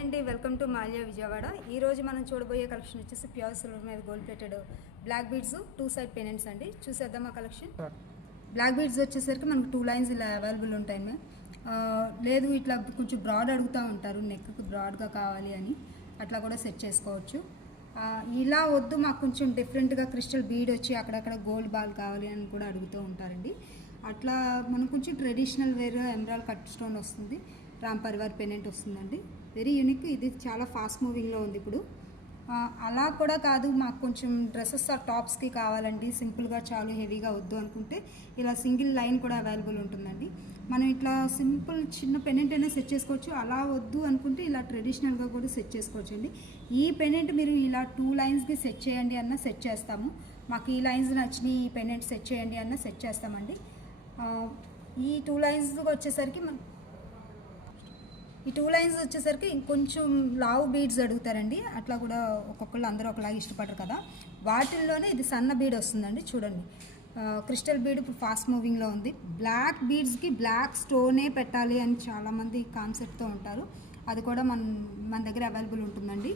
అండి welcome to Mallya Vijayawada. ఈ రోజు మనం చూడబోయే కలెక్షన్ వచ్చేసి ప్యూర్ సిల్వర్ మీద gold plated black beads 2 side pendants అండి. చూసేద్దాం ఆ కలెక్షన్. బ్లాక్ బీడ్స్ వచ్చేసరికి మనకు 2 లైన్స్ ఇలా అవైలబుల్ ఉంటాయి. లేదు ఇట్లా కొంచెం బ్రాడ్ అడుగుతూ ఉంటారు, నెక్కి బ్రాడ్గా కావాలి అని, అట్లా కూడా సెట్ చేసుకోవచ్చు. ఇలా వద్దు మాకు కొంచెం డిఫరెంట్గా క్రిస్టల్ బీడ్ వచ్చి అక్కడక్కడ గోల్డ్ బాల్ కావాలి అని కూడా అడుగుతూ ఉంటారండి. అట్లా మనం కొంచెం traditional wear emerald cut stone వస్తుంది, రామ్ పరివార్ పెండెంట్ వస్తుందండి. Very unique. ఇది చాలా ఫాస్ట్ మూవింగ్లో ఉంది ఇప్పుడు. అలా కూడా కాదు, మాకు కొంచెం డ్రెస్సెస్ ఆ టాప్స్కి కావాలండి, సింపుల్గా చాలు హెవీగా వద్దు అనుకుంటే ఇలా సింగిల్ లైన్ కూడా అవైలబుల్ ఉంటుందండి. మనం ఇట్లా సింపుల్ చిన్న పెండెంట్ అయినా సెట్ చేసుకోవచ్చు. అలా వద్దు అనుకుంటే ఇలా ట్రెడిషనల్గా కూడా సెట్ చేసుకోవచ్చు అండి. ఈ పెండెంట్ మీరు ఇలా 2 లైన్స్కి సెట్ చేయండి అన్న సెట్ చేస్తాము. మాకు ఈ లైన్స్ నచ్చినాయి, ఈ పెండెంట్ సెట్ చేయండి అన్న సెట్ చేస్తామండి. ఈ 2 లైన్స్ వచ్చేసరికి ఇంకొంచెం లావ్ బీడ్స్ అడుగుతారండి. అట్లా కూడా ఒక్కొక్కళ్ళు అందరూ ఒకలాగా ఇష్టపడరు కదా, వాటిల్లోనే ఇది సన్న బీడ్ వస్తుందండి. చూడండి, క్రిస్టల్ బీడ్ ఇప్పుడు ఫాస్ట్ మూవింగ్లో ఉంది. బ్లాక్ బీడ్స్కి బ్లాక్ స్టోనే పెట్టాలి అని చాలామంది కాన్సెప్ట్తో ఉంటారు. అది కూడా మన దగ్గర అవైలబుల్ ఉంటుందండి.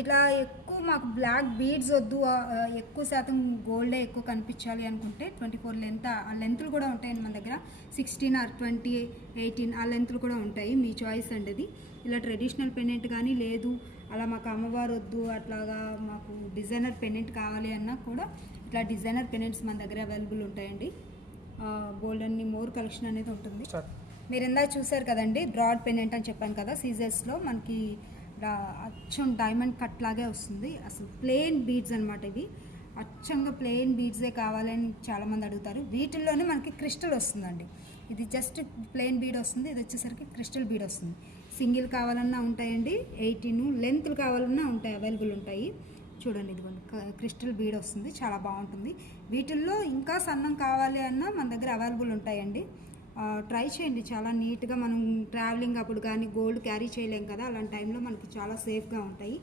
ఇట్లా ఎక్కువ మాకు బ్లాక్ బీడ్స్ వద్దు, ఎక్కువ శాతం గోల్డే ఎక్కువ కనిపించాలి అనుకుంటే 24 లెంత్, ఆ లెంత్లు కూడా ఉంటాయండి మన దగ్గర. 16 ఆర్ 20, 18 ఆ లెంత్లు కూడా ఉంటాయి. మీ చాయిస్ అండి అది. ఇలా ట్రెడిషనల్ పెండెంట్ కానీ లేదు అలా మాకు అమ్మవారు వద్దు, అట్లాగా మాకు డిజైనర్ పెండెంట్ కావాలి అన్నా కూడా ఇట్లా డిజైనర్ పెండెంట్స్ మన దగ్గర అవైలబుల్ ఉంటాయండి. గోల్డ్ అన్ని మోర్ కలెక్షన్ అనేది ఉంటుంది. మీరు ఇందాక చూసారు కదండి, బ్రాడ్ పెండెంట్ అని చెప్పాను కదా, సీజర్స్లో మనకి అచ్చం డైమండ్ కట్ లాగే వస్తుంది. అసలు ప్లెయిన్ బీడ్స్ అనమాట. ఇవి అచ్చంగా ప్లెయిన్ బీడ్సే కావాలని చాలామంది అడుగుతారు. వీటిల్లోనే మనకి క్రిస్టల్ వస్తుందండి. ఇది జస్ట్ ప్లెయిన్ బీడ్ వస్తుంది, ఇది వచ్చేసరికి క్రిస్టల్ బీడ్ వస్తుంది. సింగిల్ కావాలన్నా ఉంటాయండి, 18 లెంత్లు కావాలన్నా ఉంటాయి, అవైలబుల్ ఉంటాయి. చూడండి, ఇదిగోండి క్రిస్టల్ బీడ్ వస్తుంది, చాలా బాగుంటుంది. వీటిల్లో ఇంకా సన్నం కావాలి అన్నా మన దగ్గర అవైలబుల్ ఉంటాయండి. ట్రై చేయండి. చాలా నీట్గా, మనం ట్రావెలింగ్ అప్పుడు కానీ గోల్డ్ క్యారీ చేయలేం కదా, అలాంటి టైంలో మనకి చాలా సేఫ్గా ఉంటాయి.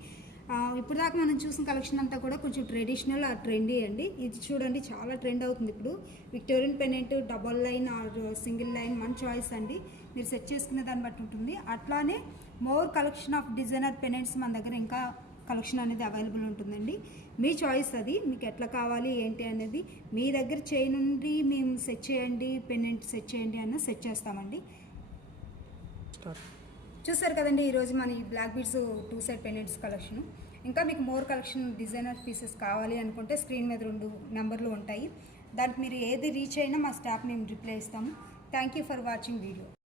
ఇప్పుడు దాకా మనం చూసిన కలెక్షన్ అంతా కూడా కొంచెం ట్రెడిషనల్ ట్రెండీ అండి. ఇది చూడండి, చాలా ట్రెండ్ అవుతుంది ఇప్పుడు. Victorian pendant double line or single line మన చాయిస్ అండి, మీరు సెట్ చేసుకునే దాన్ని బట్టి ఉంటుంది. అట్లానే more collection of designer pendants మన దగ్గర ఇంకా కలెక్షన్ అనేది అవైలబుల్ ఉంటుందండి. మీ చాయిస్ అది, మీకు ఎట్లా కావాలి ఏంటి అనేది మీ దగ్గర చేయనుండి మేము సెట్ చేయండి, పెండెంట్ సెట్ చేయండి అన్న సెట్ చేస్తామండి. చూసారు కదండి, ఈరోజు మన ఈ black beads 2 side pendants collection. ఇంకా మీకు మోర్ కలెక్షన్ డిజైనర్ పీసెస్ కావాలి అనుకుంటే స్క్రీన్ మీద 2 నెంబర్లు ఉంటాయి. దానికి మీరు ఏది రీచ్ అయినా మా స్టాఫ్ మేము రిప్లై ఇస్తాము. Thank you for watching video.